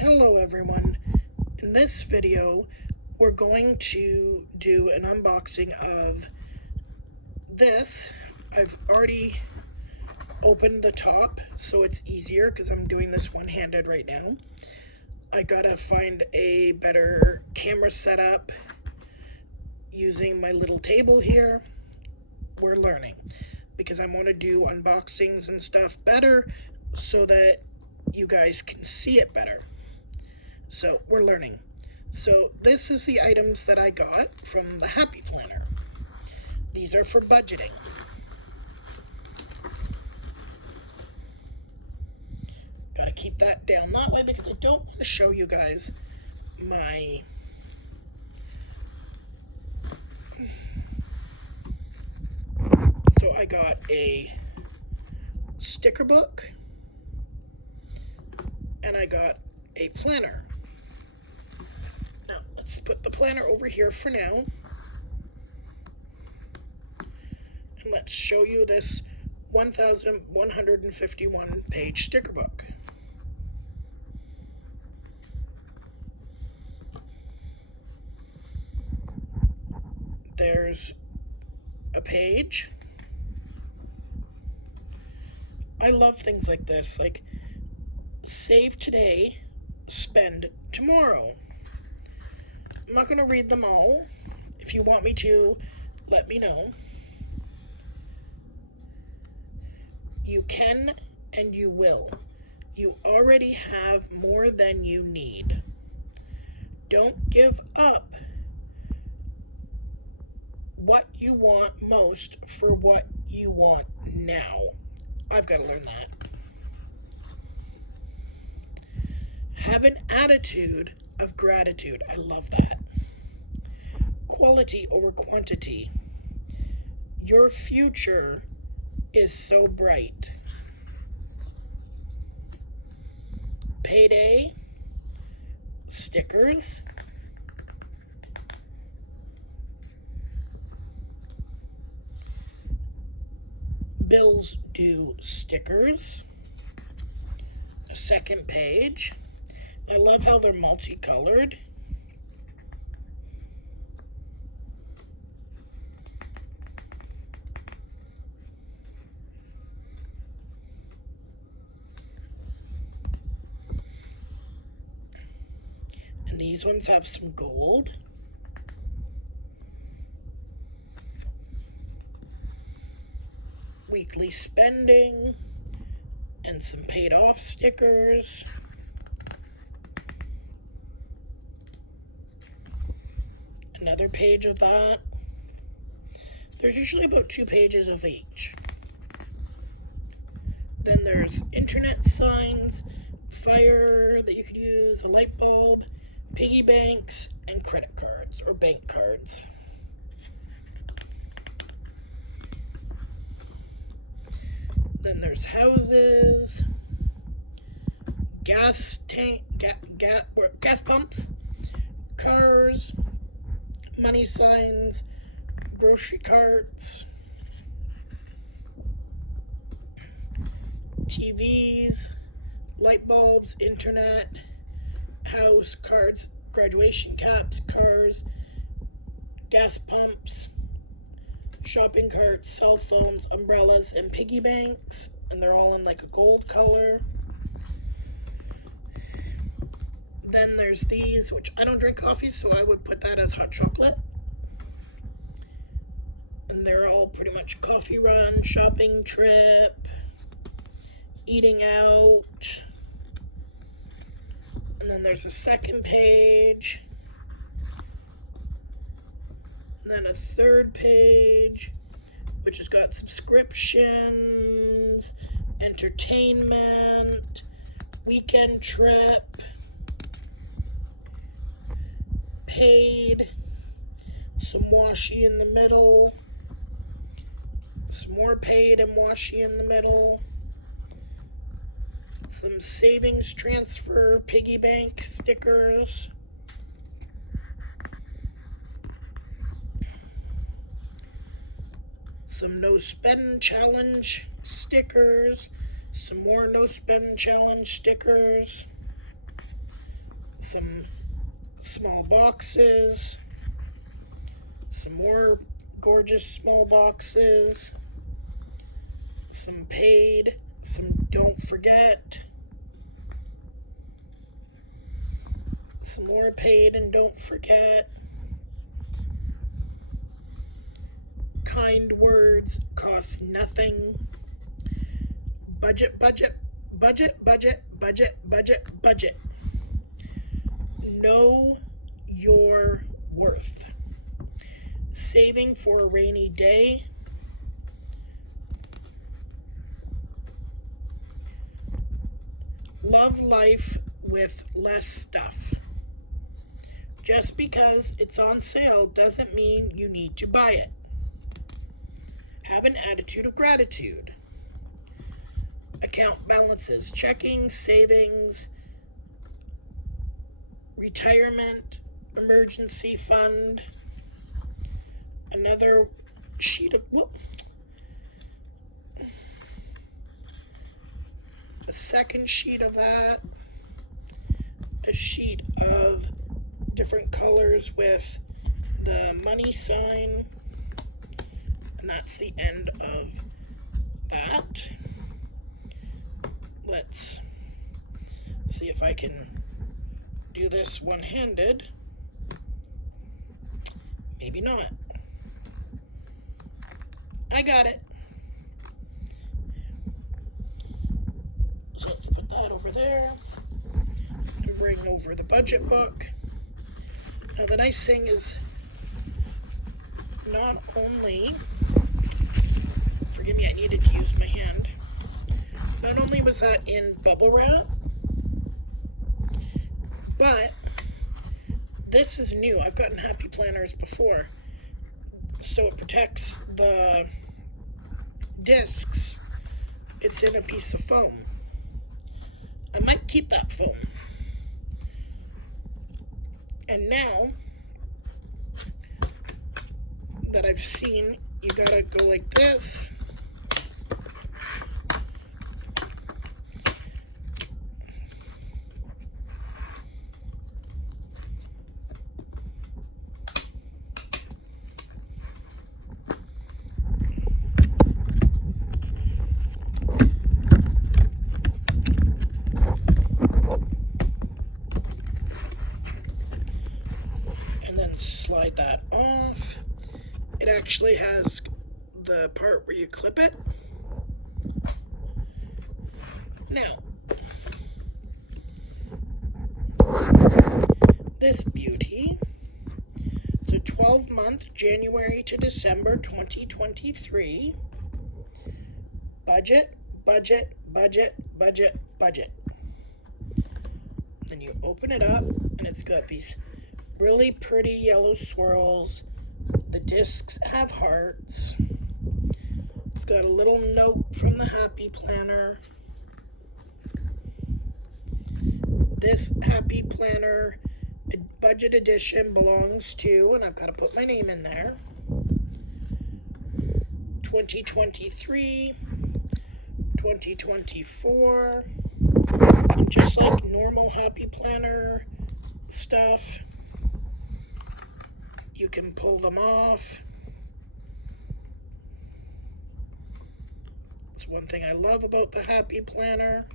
Hello everyone. In this video we're going to do an unboxing of this. I've already opened the top so it's easier because I'm doing this one-handed right now. I gotta find a better camera setup using my little table here. We're learning because I want to do unboxings and stuff better so that you guys can see it better. So we're learning. So this is the items that I got from the Happy Planner. These are for budgeting. Gotta keep that down that way because I don't want to show you guys my So I got a sticker book and I got a planner. Now let's put the planner over here for now. And let's show you this 1,151 page sticker book. There's a page. I love things like this, like save today, spend tomorrow. I'm not going to read them all. If you want me to, let me know. You can and you will. You already have more than you need. Don't give up what you want most for what you want now. I've got to learn that. Have an attitude of gratitude. I love that. Quality over quantity. Your future is so bright. Payday. Stickers. Bills due stickers. A second page. I love how they're multicolored. And these ones have some gold. Weekly spending and some paid off stickers. Another page of that. There's usually about 2 pages of each. Then there's internet signs, fire that you could use, a light bulb, piggy banks, and credit cards or bank cards. Then there's houses, gas pumps, cars, money signs, grocery carts, TVs, light bulbs, internet, house, cards, graduation caps, cars, gas pumps, shopping carts, cell phones, umbrellas, and piggy banks, and they're all in like a gold color. Then there's these, which I don't drink coffee, so I would put that as hot chocolate. And they're all pretty much coffee run, shopping trip, eating out. And then there's a second page. And then a third page, which has got subscriptions, entertainment, weekend trip, paid, some washi in the middle, some more paid and washi in the middle, some savings transfer, piggy bank stickers, some no spend challenge stickers, some more no spend challenge stickers, some small boxes, some more gorgeous small boxes, some paid, some don't forget, some more paid and don't forget, kind words cost nothing, budget, budget, budget, budget, budget, budget, budget. Know your worth. Saving for a rainy day. Love life with less stuff. Just because it's on sale doesn't mean you need to buy it. Have an attitude of gratitude. Account balances, checking, savings, retirement, emergency fund. Another sheet of, a second sheet of that, a sheet of different colors with the money sign, and that's the end of that. Let's see if I can do this one-handed. Maybe not. I got it. So let's put that over there and bring over the budget book. Now the nice thing is not only, forgive me, I needed to use my hand. Not only was that in bubble wrap, but this is new. I've gotten happy planners before, so it protects the discs. It's in a piece of foam. I might keep that foam. And now that I've seen, you gotta go like this. And then slide that off. It actually has the part where you clip it. Now, this beauty, it's a 12-month, January to December 2023. Budget, budget, budget, budget, budget. Then you open it up, and it's got these really pretty yellow swirls. The discs have hearts. It's got a little note from the Happy Planner. This Happy Planner budget edition belongs to, and I've got to put my name in there, 2023, 2024, and just like normal Happy Planner stuff, you can pull them off. It's one thing I love about the Happy Planner.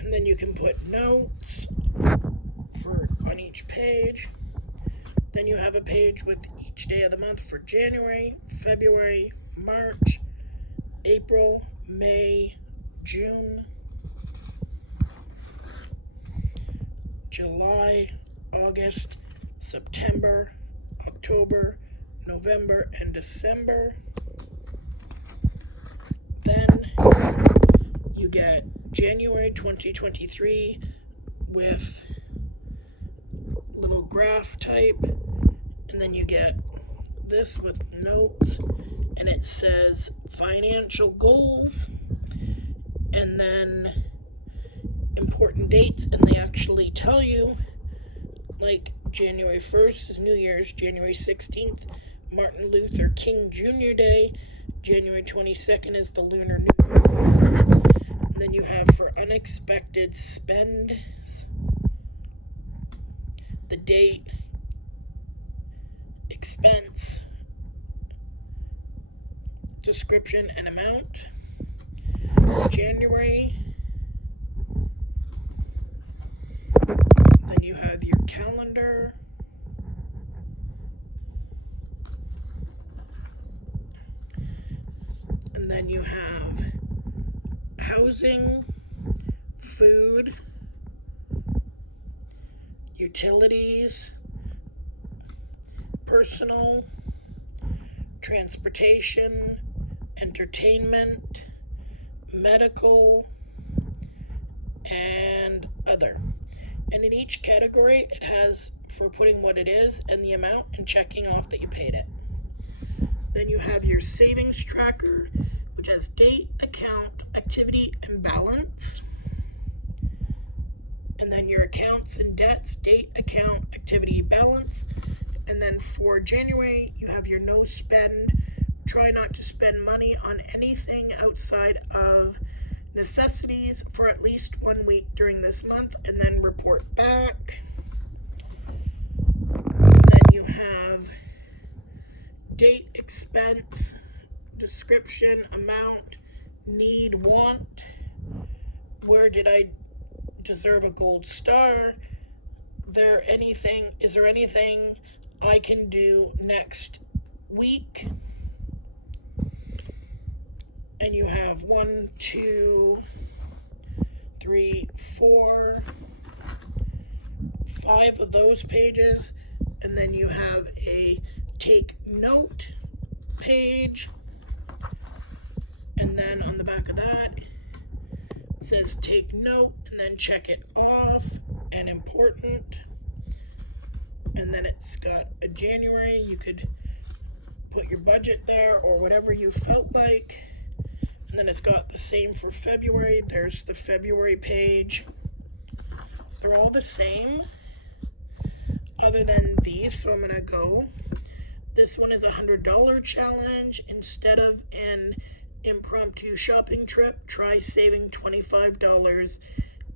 And then you can put notes on each page. Then you have a page with each day of the month for January, February, March, April, May, June, July, August, September, October, November, and December. Then you get January 2023 with little graph type, and then you get this with notes, and it says financial goals, and then important dates, and they actually tell you, like January 1st is New Year's, January 16th, Martin Luther King Jr. Day, January 22nd is the Lunar New Year. And then you have for unexpected spends, the date, expense, description and amount, January, then you have your calendar, and then you have housing, food, utilities, personal, transportation, entertainment, medical, and other. And in each category, it has for putting what it is and the amount and checking off that you paid it. Then you have your savings tracker, which has date, account, activity, and balance. And then your accounts and debts, date, account, activity, balance. And then for January, you have your no spend. Try not to spend money on anything outside of necessities for at least 1 week during this month, and then report back. And then you have date, expense, description, amount, need, want. Where did I deserve a gold star? Is there anything I can do next week? And you have 1, 2, 3, 4, 5 of those pages, and then you have a take note page, and then on the back of that it says take note, and then check it off and important. And then it's got a January, you could put your budget there or whatever you felt like. And then it's got the same for February. There's the February page. They're all the same other than these, so I'm gonna go. This one is a $100 challenge. Instead of an impromptu shopping trip, try saving $25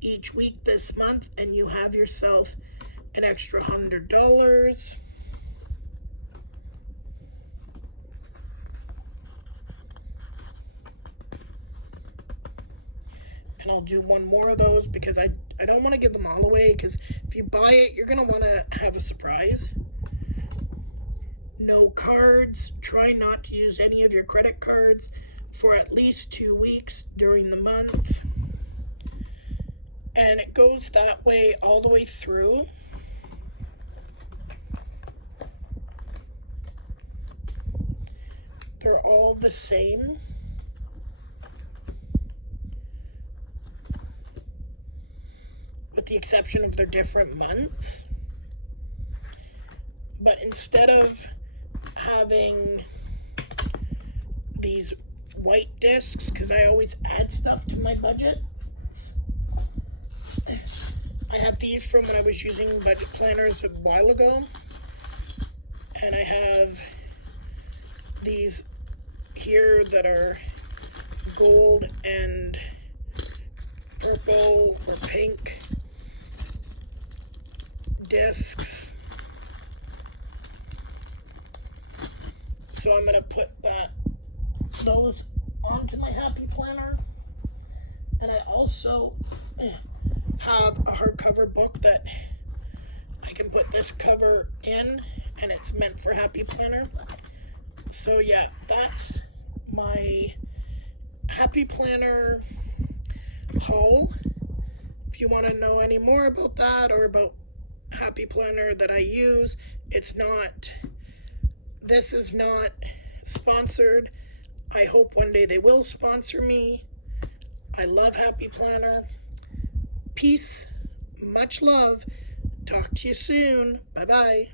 each week this month, and you have yourself an extra $100. And I'll do one more of those because I don't want to give them all away, because if you buy it, you're going to want to have a surprise. No cards. Try not to use any of your credit cards for at least 2 weeks during the month. And it goes that way all the way through. They're all the same. With the exception of their different months. But instead of having these white discs, because I always add stuff to my budget, I have these from when I was using budget planners a while ago. And I have these here that are gold and purple or pink discs. So I'm going to put those onto my Happy Planner. And I also have a hardcover book that I can put this cover in, and it's meant for Happy Planner. So yeah, that's my Happy Planner haul. If you want to know any more about that or about Happy Planner that I use, this is not sponsored. I hope one day they will sponsor me. I love Happy Planner. Peace, much love. Talk to you soon. Bye-bye.